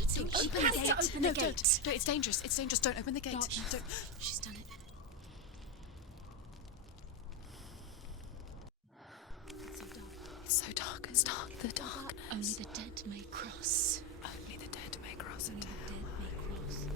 waiting. She Open has the to gate. open the gate. No, it's dangerous. It's dangerous. Don't open the gate. Don't. She's done it. It's so dark. It's dark. The darkness. Only the dead may cross. Only the dead may cross into Only the hell. dead may cross.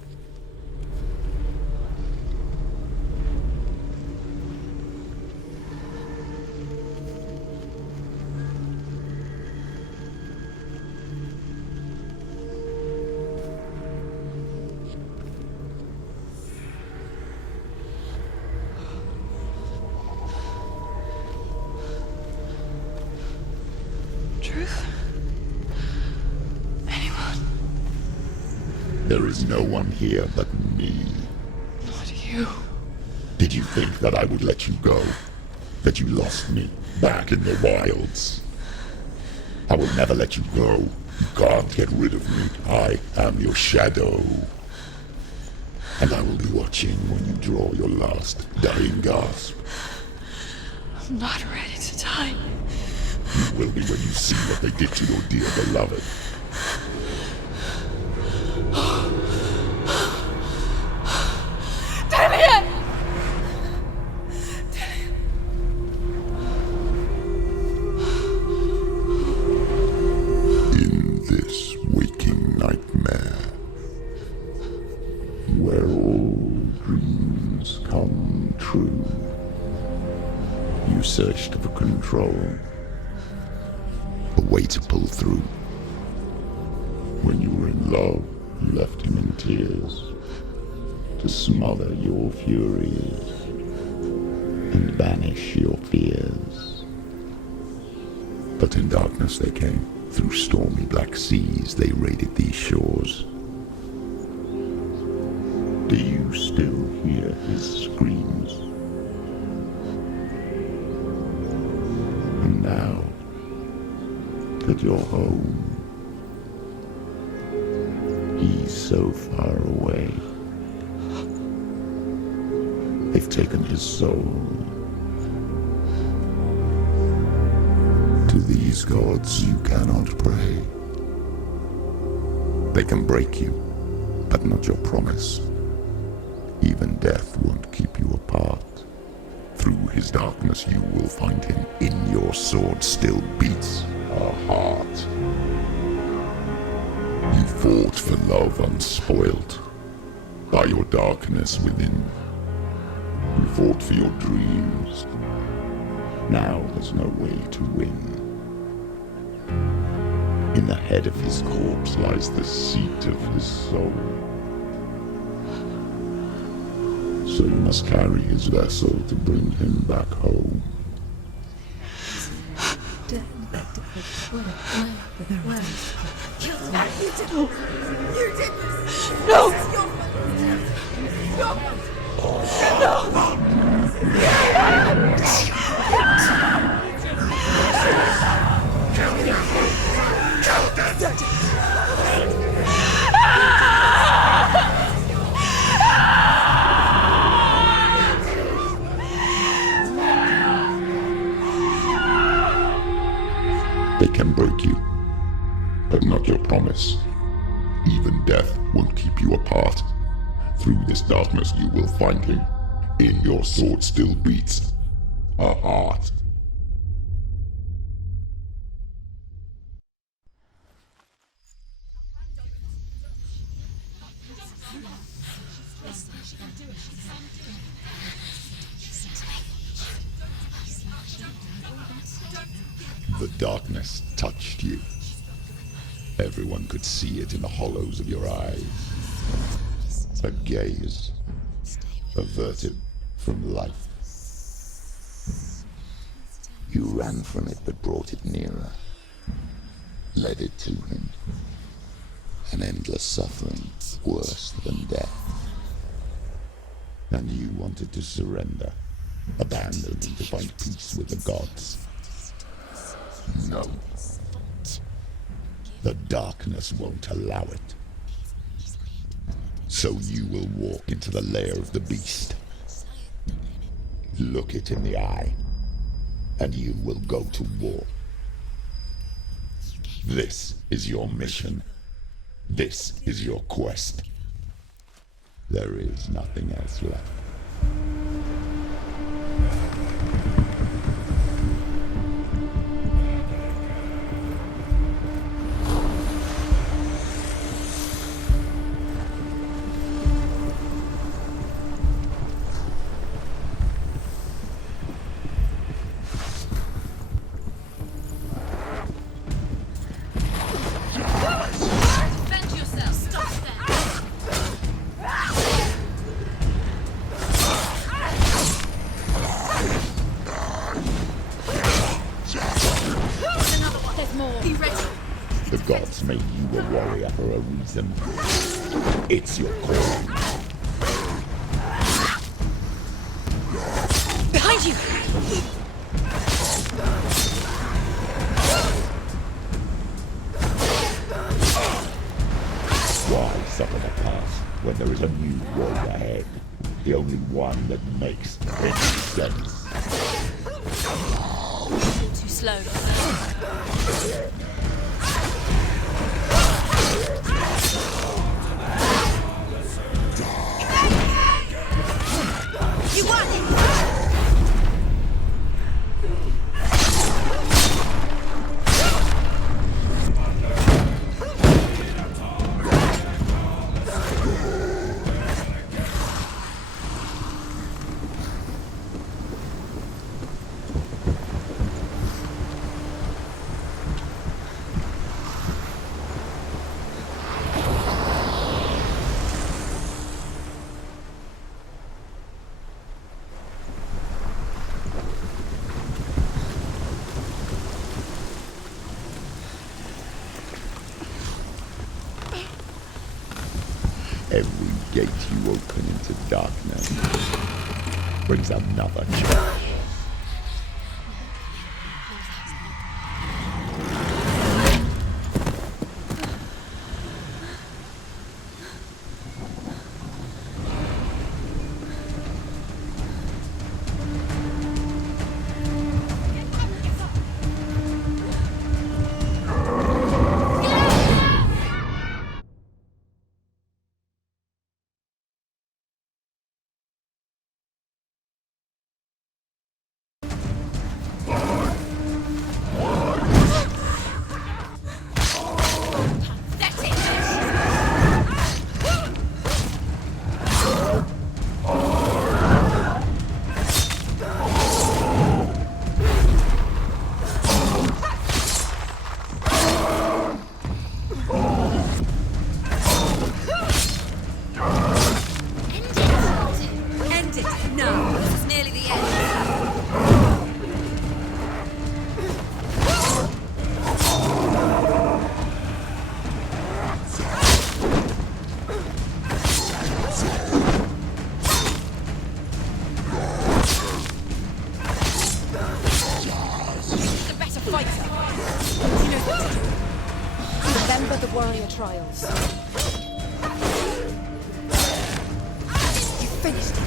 Druth? Anyone? There is no one here but me. Not you. Did you think that I would let you go? That you lost me back in the wilds? I will never let you go. You can't get rid of me. I am your shadow. And I will be watching when you draw your last dying gasp. I'm not ready to die. You will be when you see what they did to your dear beloved. Dillion! In this waking nightmare, where all dreams come true, you searched for control, a way to pull through. When you were in love, you left him in tears, to smother your furies and banish your fears. But in darkness they came. Through stormy black seas they raided these shores. Do you still hear his screams? And now that you're home, he's so far away. They've taken his soul. To these gods you cannot pray. They can break you, but not your promise. Even death won't keep you apart. Through his darkness you will find him. In your sword still beats a heart. You fought for love unspoilt by your darkness within. You fought for your dreams. Now there's no way to win. In the head of his corpse lies the seat of his soul. So you must carry his vessel to bring him back home. You did this! No! They can break you, but not your promise. Even death won't keep you apart. Through this darkness you will find him. In your sword still beats a heart. The darkness touched you. Everyone could see it in the hollows of your eyes. A gaze averted from life. You ran from it but brought it nearer. Led it to him. An endless suffering worse than death. And you wanted to surrender. Abandon and to find peace with the gods. No. The darkness won't allow it. So you will walk into the lair of the beast. Look it in the eye, and you will go to war. This is your mission. This is your quest. There is nothing else left. Defend yourself! Stop there! There's another one! There's more! Be ready! The gods made you a warrior for a reason. It's your calling. Behind you! Why suffer the past when there is a new world ahead? The only one that makes any sense. Too slow. You won! Every gate you open into darkness brings another change. Remember the warrior trials. You finished it.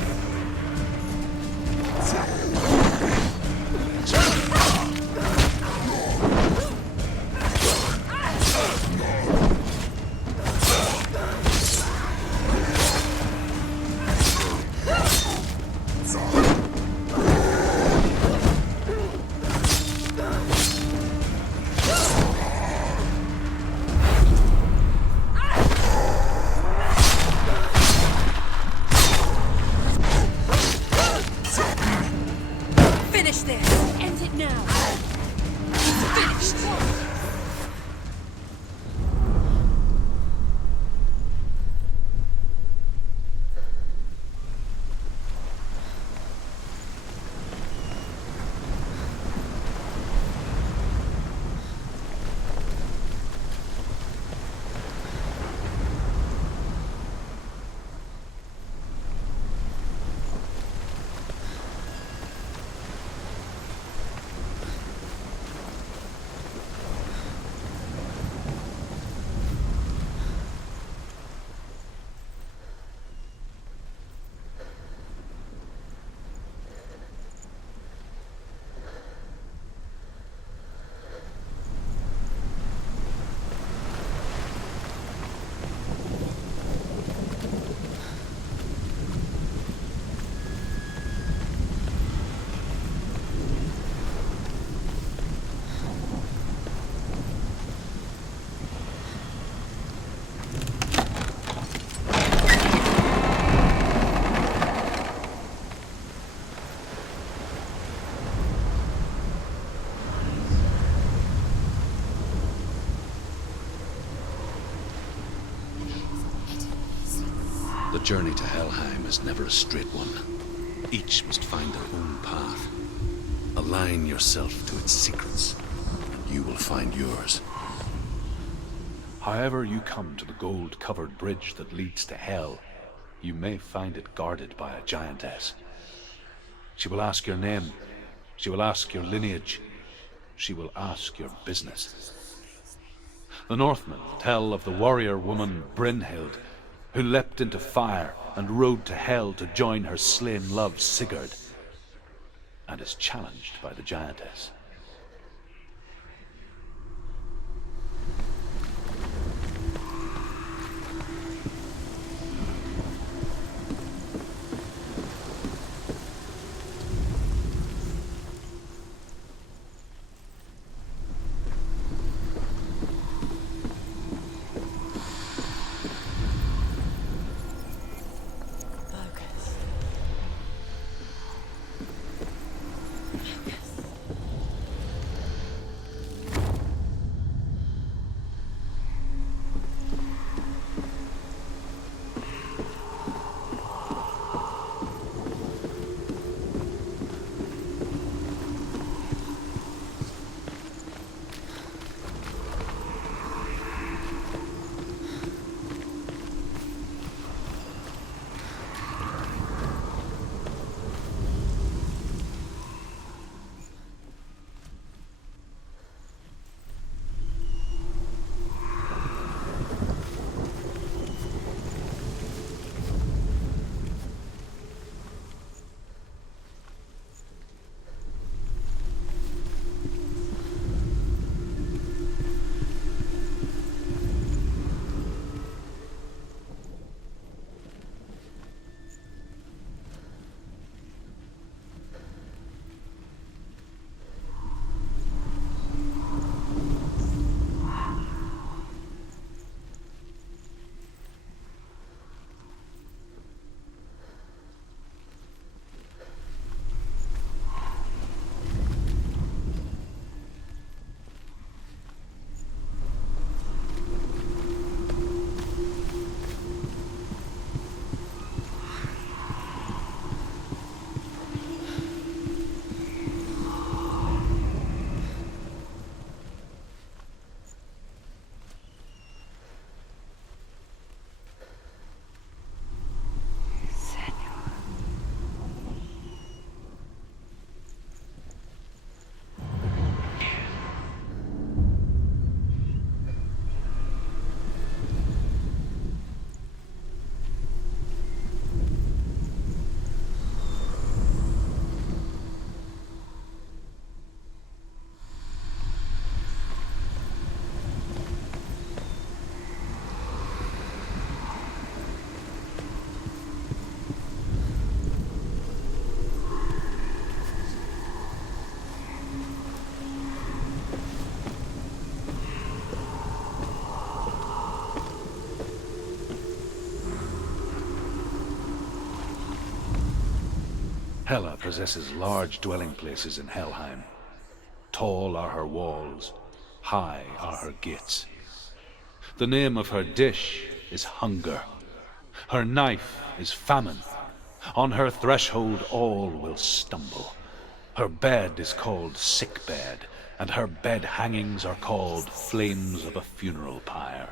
Finish this! End it now! journey to Helheim is never a straight one. Each must find their own path. Align yourself to its secrets, and you will find yours. However you come to the gold-covered bridge that leads to Hell, you may find it guarded by a giantess. She will ask your name. She will ask your lineage. She will ask your business. The Northmen tell of the warrior woman Brynhild, who leapt into fire and rode to Hell to join her slain love Sigurd, and is challenged by the giantess. Hela possesses large dwelling places in Helheim. Tall are her walls, high are her gates. The name of her dish is hunger. Her knife is famine. On her threshold all will stumble. Her bed is called sick bed, and her bed hangings are called flames of a funeral pyre.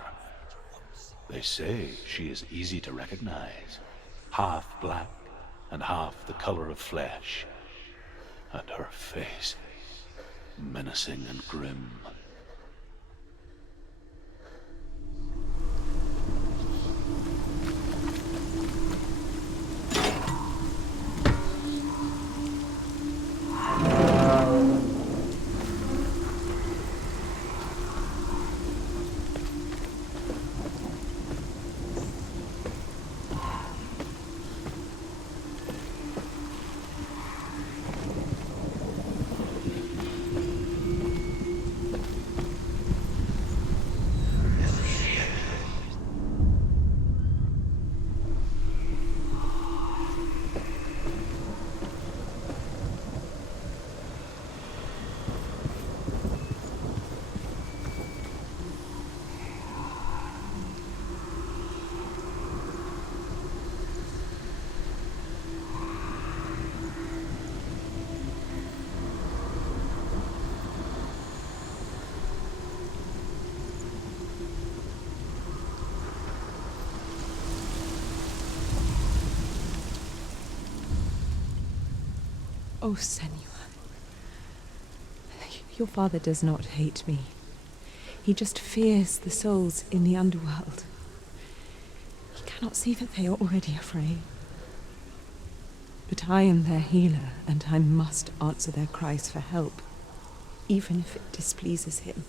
They say she is easy to recognize, half black and half the color of flesh, and her face menacing and grim. Oh, Senua. Your father does not hate me. He just fears the souls in the underworld. He cannot see that they are already afraid. But I am their healer, and I must answer their cries for help, even if it displeases him.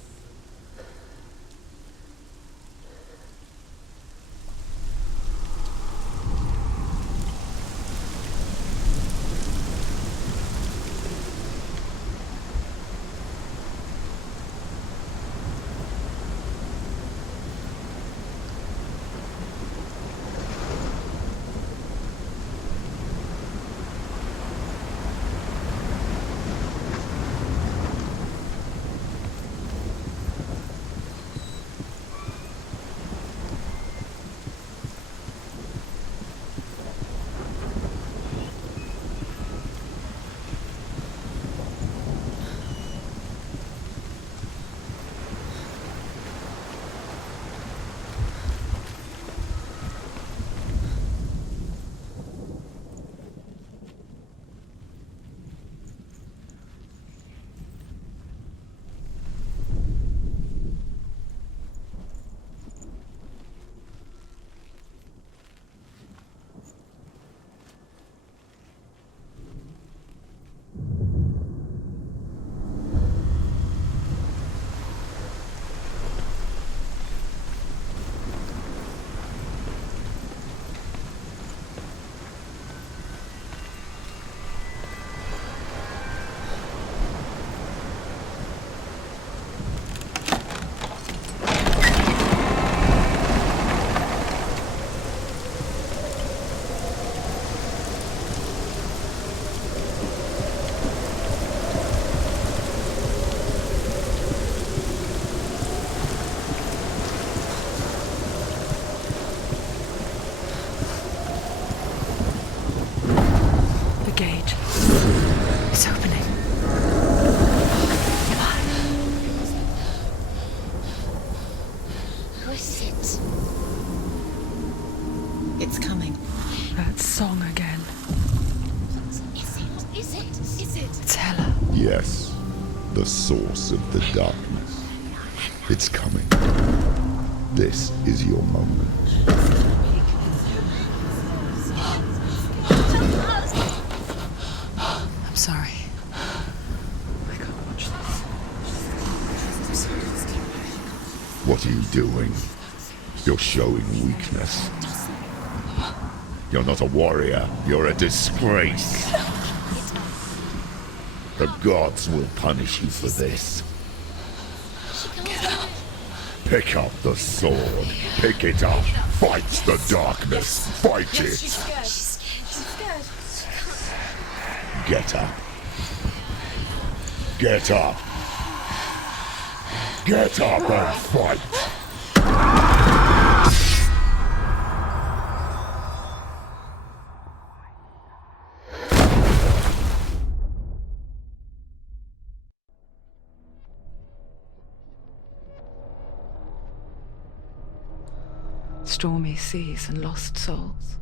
Yes, the source of the darkness. It's coming. This is your moment. I'm sorry. I can't watch this. What are you doing? You're showing weakness. You're not a warrior. You're a disgrace. The gods will punish you for this. Get up. Pick up the sword. Pick it up. Fight the darkness. Fight it. She's scared. Get up. Get up. Get up and fight. Stormy seas and lost souls.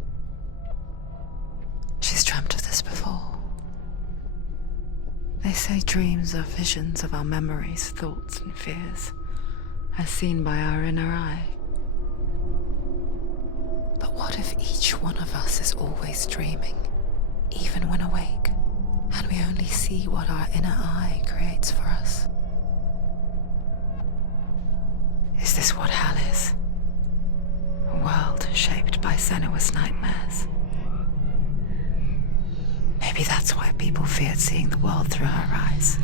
She's dreamt of this before. They say dreams are visions of our memories, thoughts and fears, as seen by our inner eye. But what if each one of us is always dreaming, even when awake, and we only see what our inner eye creates for us? Is this what hell is? A world shaped by Senua's nightmares. Maybe that's why people feared seeing the world through her eyes.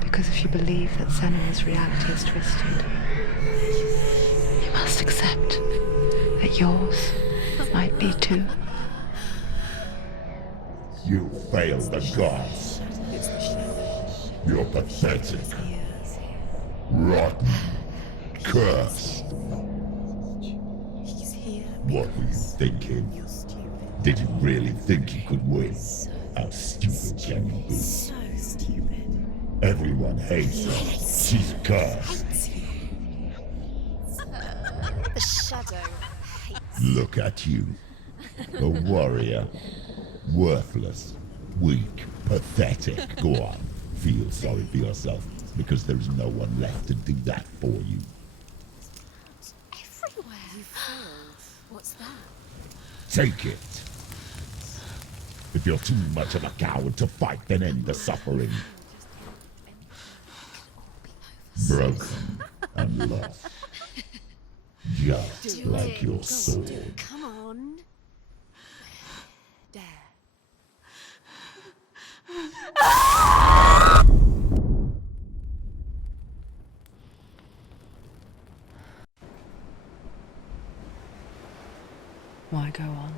Because if you believe that Senua's reality is twisted, you must accept that yours might be too. You fail the gods. You're pathetic. Rotten. Cursed. What were you thinking? Did you really think you could win? How stupid can you be? So stupid. Everyone hates her. She's cursed. The shadow hates. Look at you. A warrior. Worthless. Weak, pathetic. Go on. Feel sorry for yourself, because there is no one left to do that for you. Everywhere. You failed. What's that? Take it. If you're too much of a coward to fight, then end the suffering. Broken and lost. Just like your sword. Come on. There. Why go on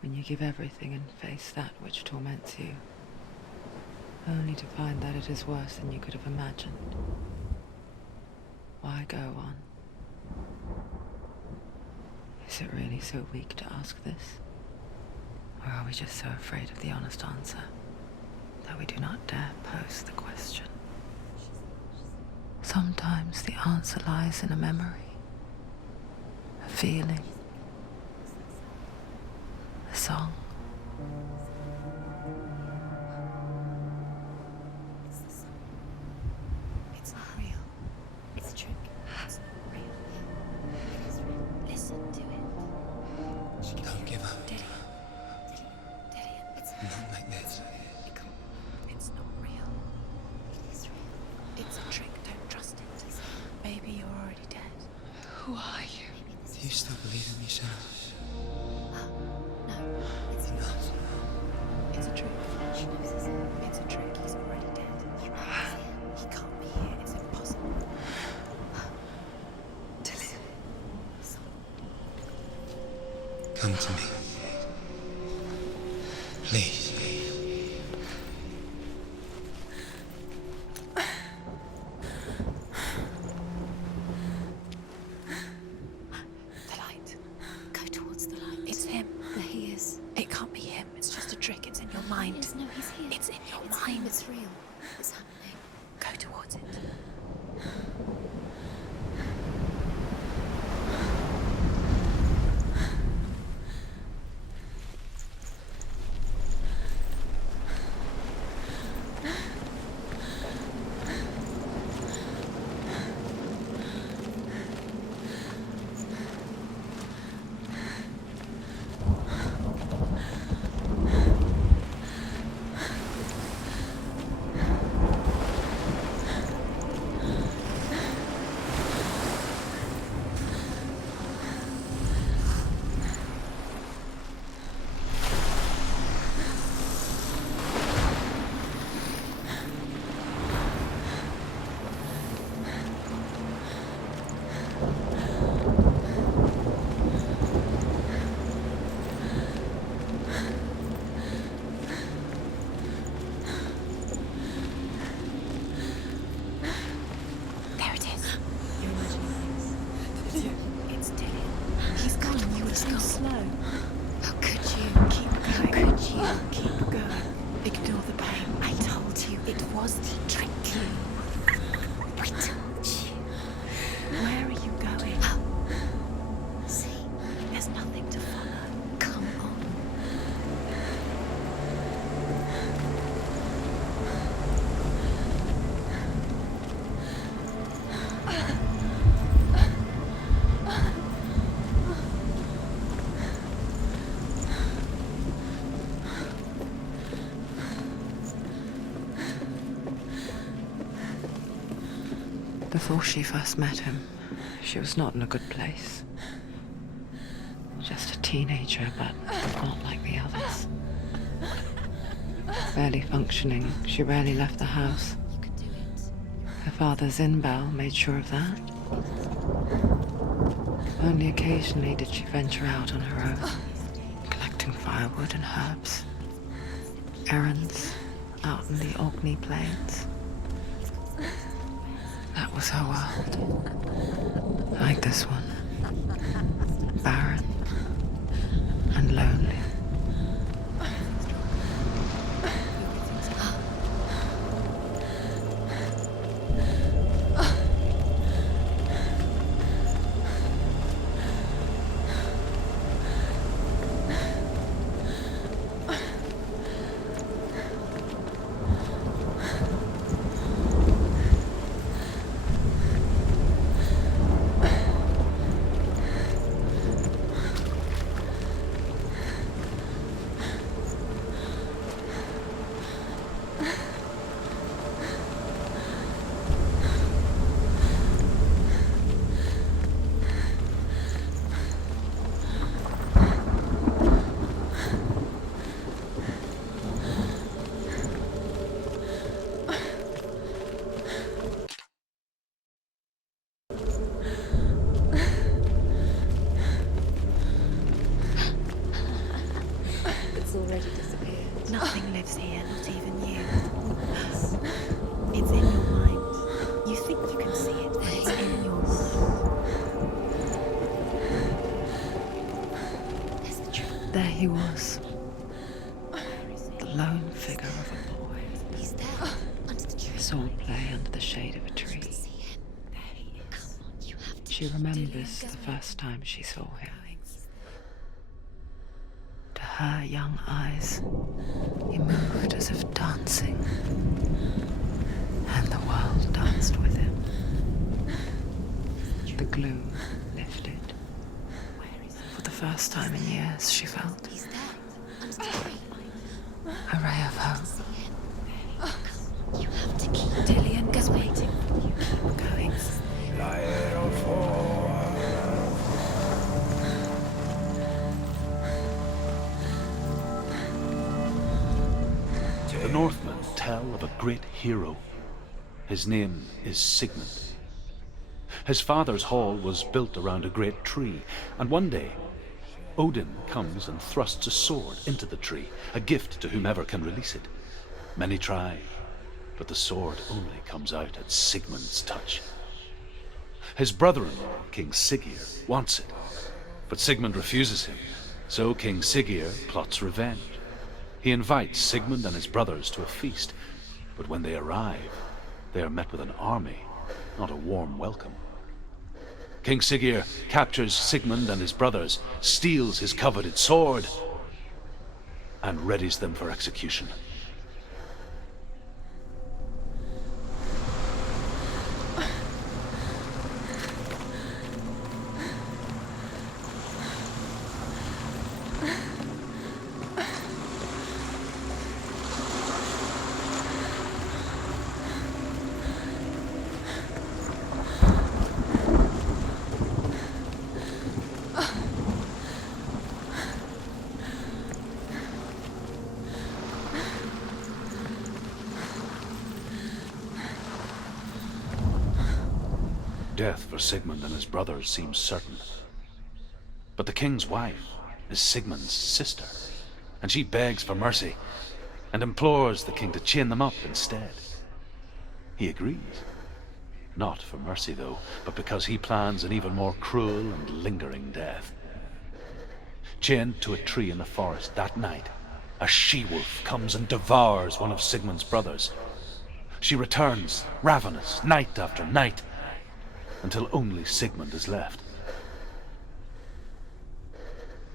when you give everything and face that which torments you, only to find that it is worse than you could have imagined? Why go on? Is it really so weak to ask this? Or are we just so afraid of the honest answer that we do not dare pose the question? Sometimes the answer lies in a memory, a feeling, a song. It's not real. It's a trick. It's not real. It is real. Listen to it. Don't give up. Dillion. It's Not like this. It's not real. It is real. It's a trick. Don't trust it. Maybe you're already dead. Who are you? Do you still believe in me, Senuas? No, it's You're not. It's a trick. She knows this. It's a trick. He's already dead. He can't be here. It's impossible. Dillion. Come to me. Please. The light. Go towards the light. It's him. There he is. It can't be him. It's just a trick. It's in your mind. No, he's here. It's in your mind. It's real. It's happening. Go towards it. There it is. You're imagining this. It's Dillion. He's gone. You were too slow. How could you? Keep going. How could you? Keep going. Ignore the pain. I told you it was to trick you. I told you. Where are you going? See, there's nothing to follow. Come on. Before she first met him, she was not in a good place. Just a teenager, but not like the others. Barely functioning, she rarely left the house. You can do it. Her father Zinbel made sure of that. Only occasionally did she venture out on her own, collecting firewood and herbs. Errands out in the Orkney plains. That was her world. Like this one. Barren and lonely. swordplay under the shade of a tree. She remembers the first time she saw him. To her young eyes, he moved as if dancing, and the world danced with him. The glue lifted. For the first time in years, she felt a ray of hope. You have to keep Dillion going. Keep going. The Northmen tell of a great hero. His name is Sigmund. His father's hall was built around a great tree, and one day, Odin comes and thrusts a sword into the tree, a gift to whomever can release it. Many try, but the sword only comes out at Sigmund's touch. His brother-in-law, King Siggeir, wants it, but Sigmund refuses him, so King Siggeir plots revenge. He invites Sigmund and his brothers to a feast, but when they arrive, they are met with an army, not a warm welcome. King Siggeir captures Sigmund and his brothers, steals his coveted sword, and readies them for execution. Death for Sigmund and his brothers seems certain. But the king's wife is Sigmund's sister, and she begs for mercy and implores the king to chain them up instead. He agrees. Not for mercy, though, but because he plans an even more cruel and lingering death. Chained to a tree in the forest that night, a she-wolf comes and devours one of Sigmund's brothers. She returns, ravenous, night after night, until only Sigmund is left.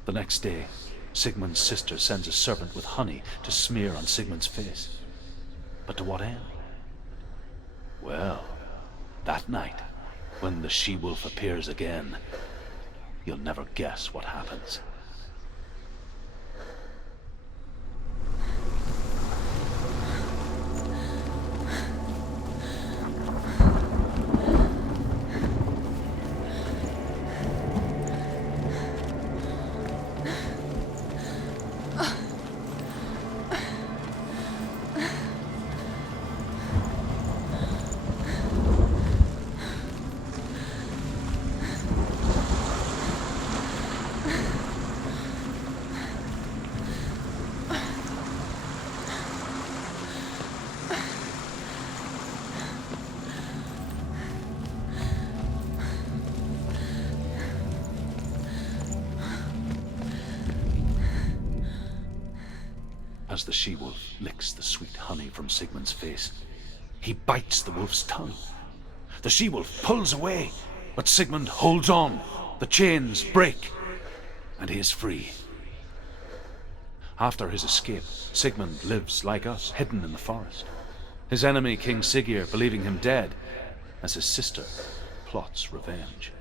The next day, Sigmund's sister sends a servant with honey to smear on Sigmund's face. But to what end? Well, that night, when the she-wolf appears again, you'll never guess what happens. As the she-wolf licks the sweet honey from Sigmund's face, he bites the wolf's tongue. The she-wolf pulls away, but Sigmund holds on. The chains break, and he is free. After his escape, Sigmund lives like us, hidden in the forest. His enemy, King Siggeir, believing him dead, as his sister plots revenge.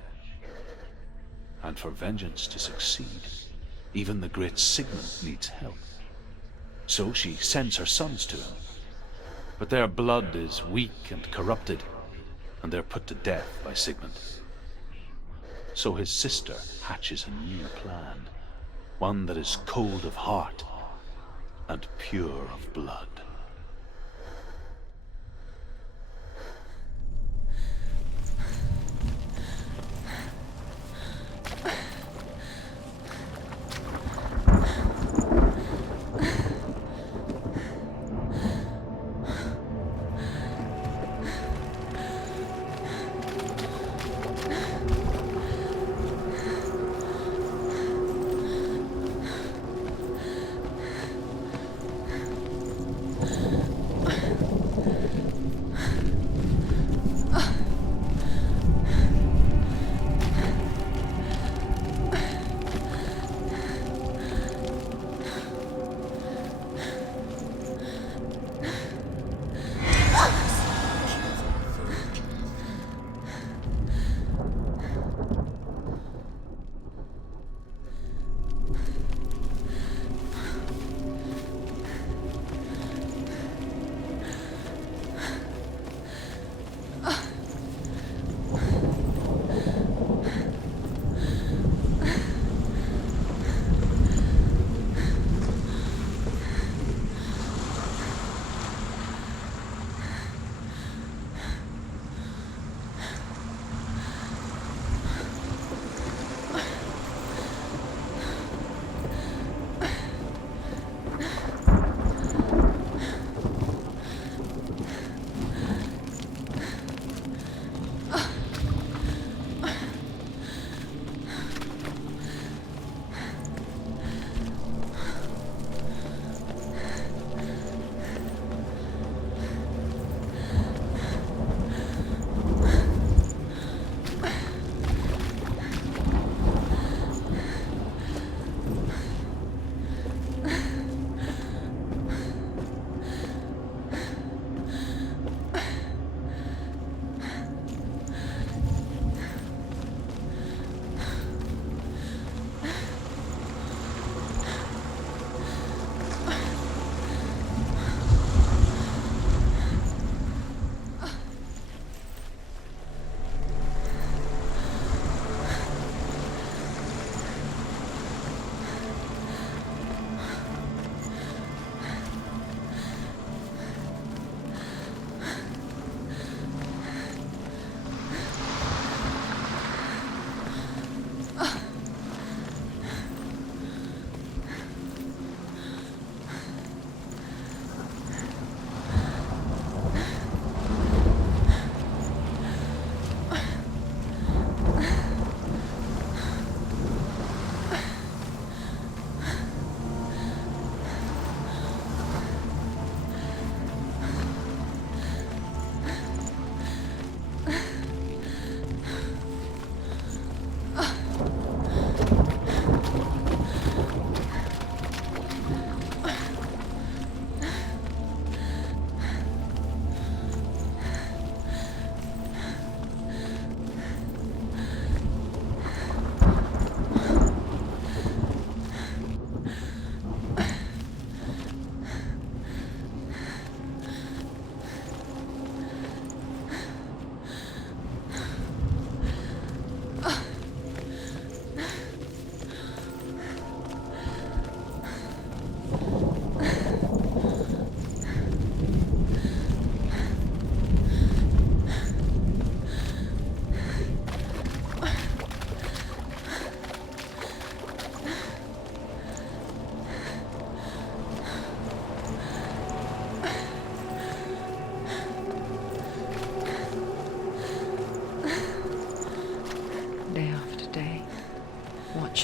And for vengeance to succeed, even the great Sigmund needs help. So she sends her sons to him. But their blood is weak and corrupted, and they're put to death by Sigmund. So his sister hatches a new plan, one that is cold of heart and pure of blood.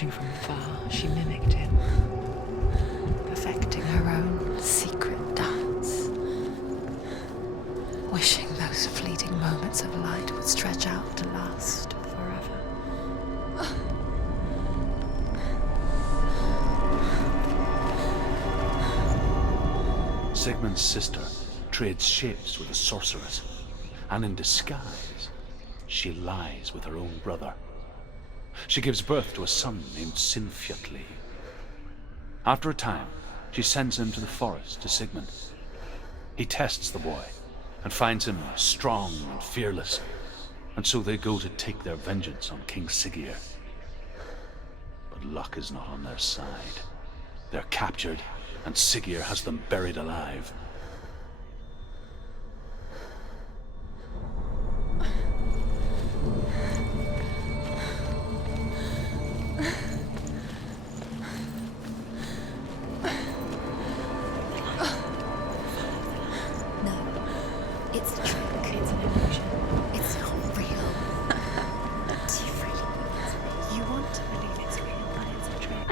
Watching from afar, she mimicked him, perfecting her own secret dance, wishing those fleeting moments of light would stretch out to last forever. Sigmund's sister trades shapes with a sorceress, and in disguise, she lies with her own brother. She gives birth to a son named Sinfjotli. After a time, she sends him to the forest to Sigmund. He tests the boy and finds him strong and fearless, and so they go to take their vengeance on King Siggeir. But luck is not on their side. They're captured, and Siggeir has them buried alive. It's a trick. It's an illusion. It's not real. Do you really believe it? You want to believe it's real, but it's a trick.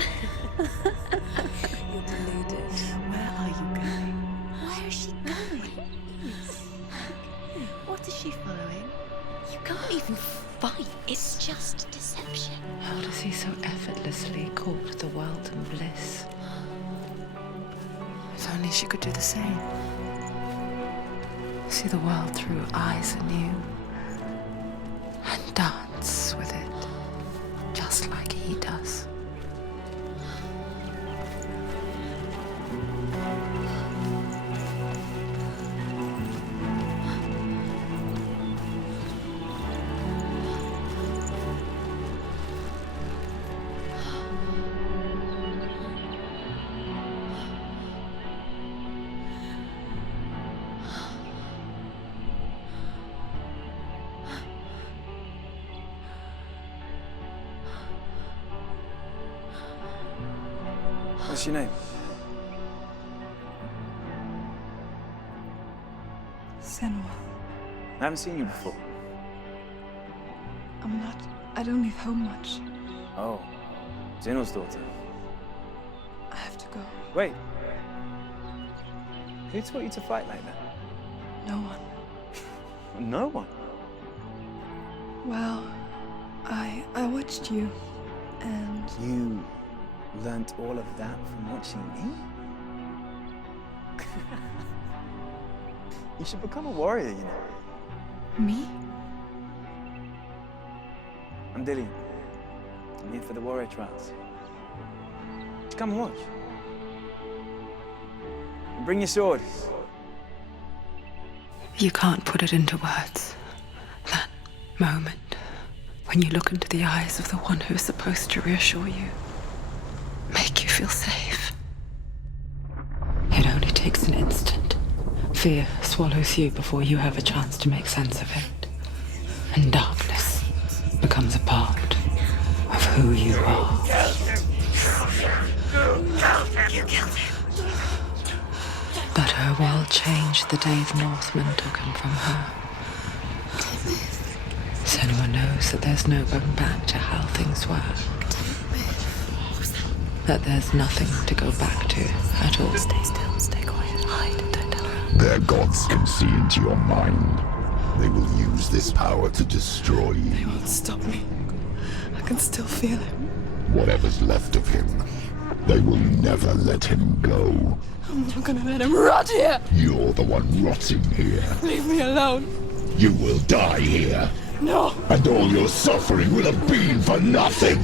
You're deluded. Where are you going? Where is she going? What is she following? You can't even fight. It's just deception. How does he so effortlessly court the world and bliss? If only she could do the same. See the world through eyes anew and dance with it, just like he does. What's your name? Senua. I haven't seen you before. I don't leave home much. Oh, Zenua's daughter. I have to go. Wait. Who taught you to fight like that? No one. No one? Well, I watched you, and You learnt all of that from watching me? You should become a warrior, you know. me? I'm Dillion. I'm here for the warrior trials. Just come and watch. And bring your sword. You can't put it into words. That moment when you look into the eyes of the one who is supposed to reassure you, make you feel safe. It only takes an instant. Fear swallows you before you have a chance to make sense of it. And darkness becomes a part of who you are. You killed him. But her world changed the day the Norsemen took him from her. Senua knows that there's no going back to how things were. That there's nothing to go back to at all. Stay still, stay quiet, hide, don't tell her. Their gods can see into your mind. They will use this power to destroy They you. won't stop me. I can still feel him. Whatever's left of him, they will never let him go. I'm not gonna let him rot here. You're the one rotting here. Leave me alone. You will die here. No. And all your suffering will have been for nothing.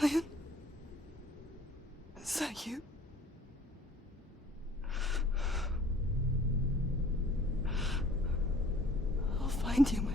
Dillion? Is that you? I'll find you, my